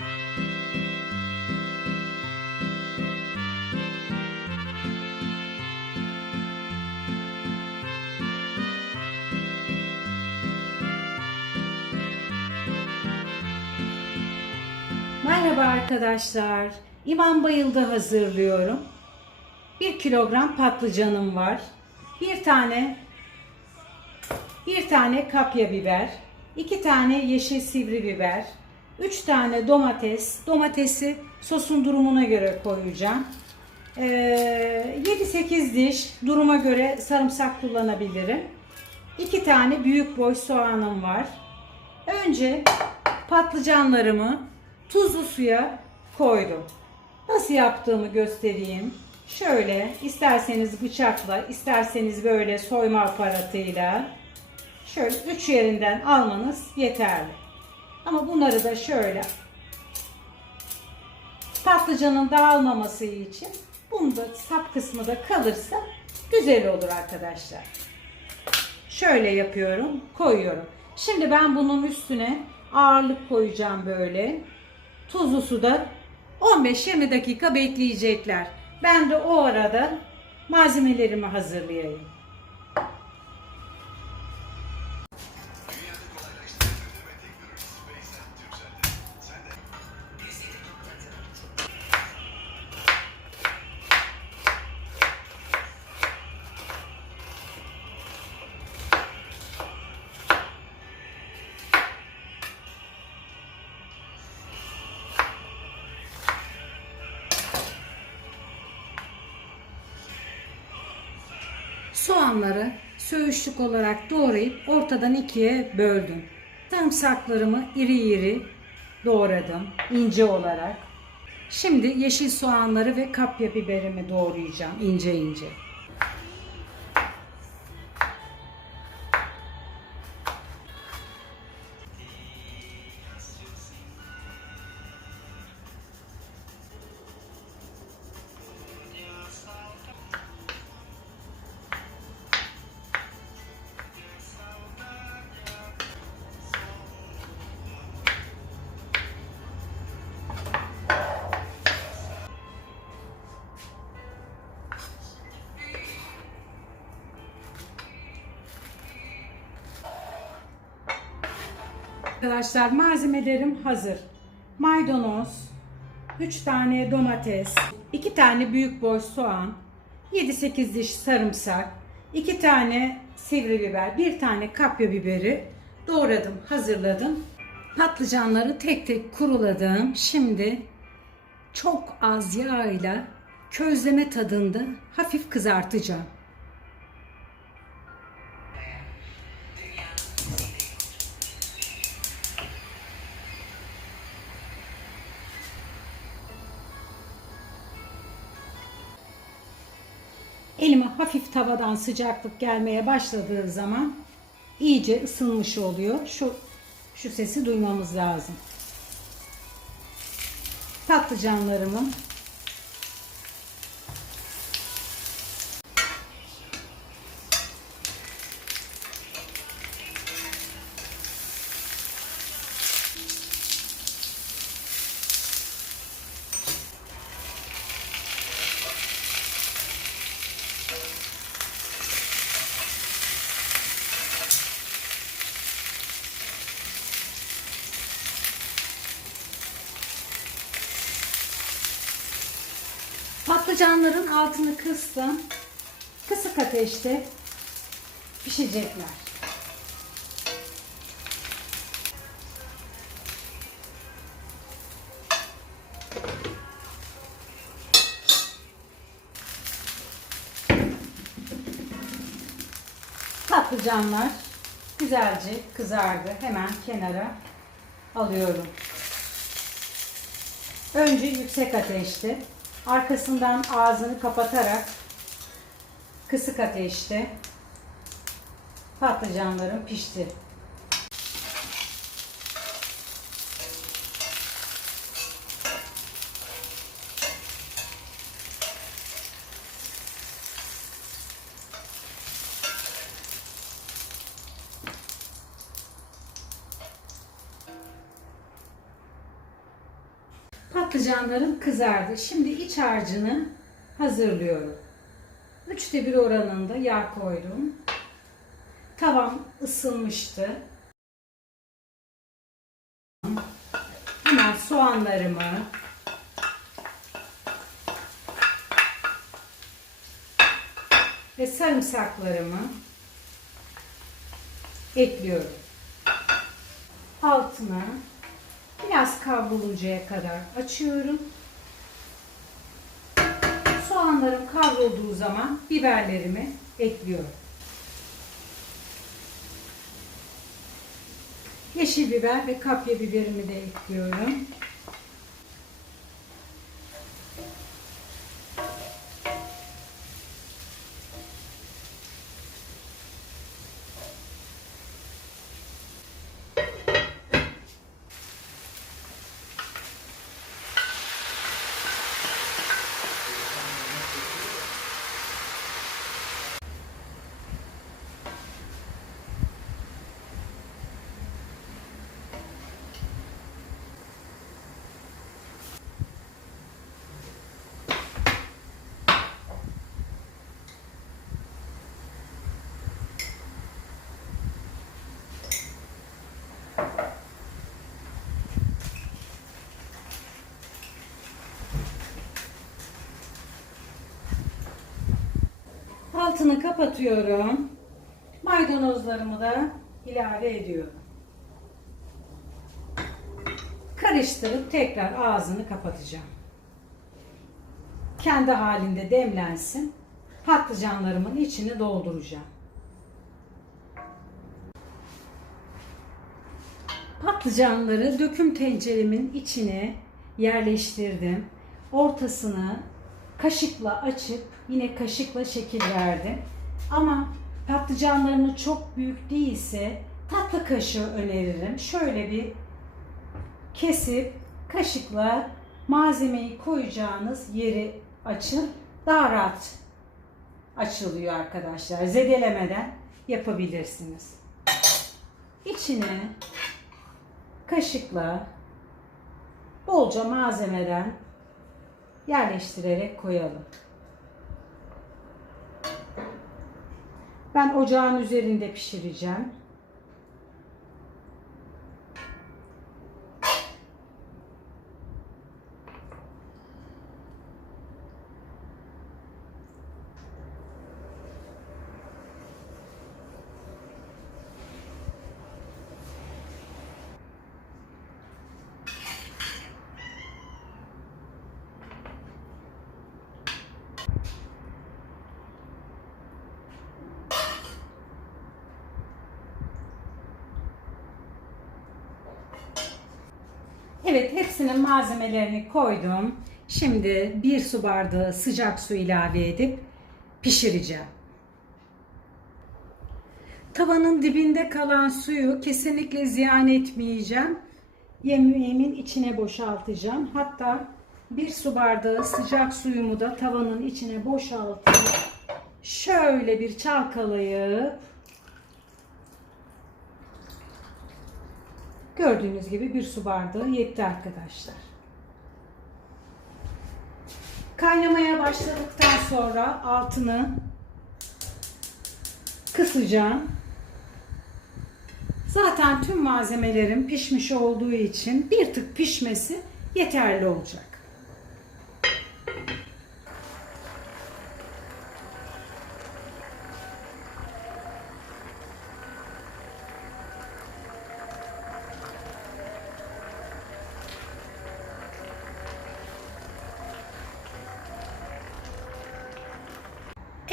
Merhaba arkadaşlar. İmam Bayıldı hazırlıyorum. 1 kilogram patlıcanım var. Bir tane bir tane kapya biber, iki tane yeşil sivri biber, üç tane domates. Domatesi sosun durumuna göre koyacağım. Ee, 7-8 diş duruma göre sarımsak kullanabilirim. İki tane büyük boy soğanım var. Önce patlıcanlarımı tuzlu suya koydum. Nasıl yaptığımı göstereyim. Şöyle isterseniz bıçakla, isterseniz böyle soyma aparatıyla şöyle üç yerinden almanız yeterli. Ama bunları da şöyle patlıcanın dağılmaması için bunu sap kısmı da kalırsa güzel olur arkadaşlar. Şöyle yapıyorum, koyuyorum. Şimdi ben bunun üstüne ağırlık koyacağım böyle. Tuzlu suda 15-20 dakika bekleyecekler. Ben de o arada malzemelerimi hazırlayayım. Soğanları söğüşlük olarak doğrayıp ortadan ikiye böldüm. Sarımsaklarımı iri iri doğradım ince olarak. Şimdi yeşil soğanları ve kapya biberimi doğrayacağım ince ince. Arkadaşlar malzemelerim hazır. Maydanoz, 3 tane domates, 2 tane büyük boy soğan, 7-8 diş sarımsak, 2 tane sivri biber, 1 tane kapya biberi doğradım, hazırladım. Patlıcanları tek tek kuruladım. Şimdi çok az yağ ile közleme tadında hafif kızartacağım. Elime hafif tavadan sıcaklık gelmeye başladığı zaman iyice ısınmış oluyor. Şu şu sesi duymamız lazım. Patlıcanlarımı Patlıcanların altını kıstım. Kısık ateşte pişecekler. Patlıcanlar güzelce kızardı. Hemen kenara alıyorum. Önce yüksek ateşte, arkasından ağzını kapatarak kısık ateşte patlıcanlarım pişti. Patlıcanlarım kızardı. Şimdi iç harcını hazırlıyorum. Üçte bir oranında yağ koydum. Tavam ısınmıştı. Hemen soğanlarımı ve sarımsaklarımı ekliyorum. Altına biraz kavruluncaya kadar açıyorum. Soğanlarım kavrulduğu zaman biberlerimi ekliyorum. Yeşil biber ve kapya biberimi de ekliyorum. Altını kapatıyorum. Maydanozlarımı da ilave ediyorum. Karıştırıp tekrar ağzını kapatacağım. Kendi halinde demlensin. Patlıcanlarımın içini dolduracağım. Patlıcanları döküm tenceremin içine yerleştirdim. Ortasını kaşıkla açıp yine kaşıkla şekil verdim. Ama patlıcanlarını çok büyük değilse tatlı kaşığı öneririm. Şöyle bir kesip kaşıkla malzemeyi koyacağınız yeri açın. Daha rahat açılıyor arkadaşlar. Zedelemeden yapabilirsiniz. İçine kaşıkla bolca malzemeden yerleştirerek koyalım. Ben ocağın üzerinde pişireceğim. Evet hepsinin malzemelerini koydum. Şimdi bir su bardağı sıcak su ilave edip pişireceğim. Tavanın dibinde kalan suyu kesinlikle ziyan etmeyeceğim. Yemeğimin içine boşaltacağım. Hatta bir su bardağı sıcak suyumu da tavanın içine boşaltıp şöyle bir çalkalayıp Gördüğünüz gibi bir su bardağı yetti arkadaşlar. Kaynamaya başladıktan sonra altını kısacağım. Zaten tüm malzemelerim pişmiş olduğu için bir tık pişmesi yeterli olacak.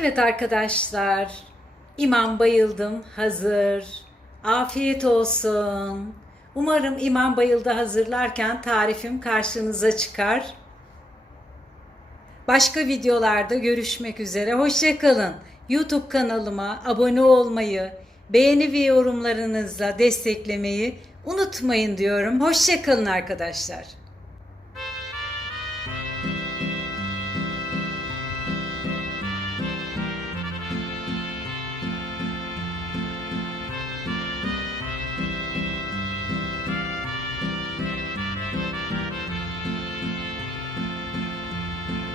Evet arkadaşlar, İmam Bayıldım hazır. Afiyet olsun. Umarım İmam Bayıldı hazırlarken tarifim karşınıza çıkar. Başka videolarda görüşmek üzere. Hoşçakalın. YouTube kanalıma abone olmayı, beğeni ve yorumlarınızla desteklemeyi unutmayın diyorum. Hoşçakalın arkadaşlar.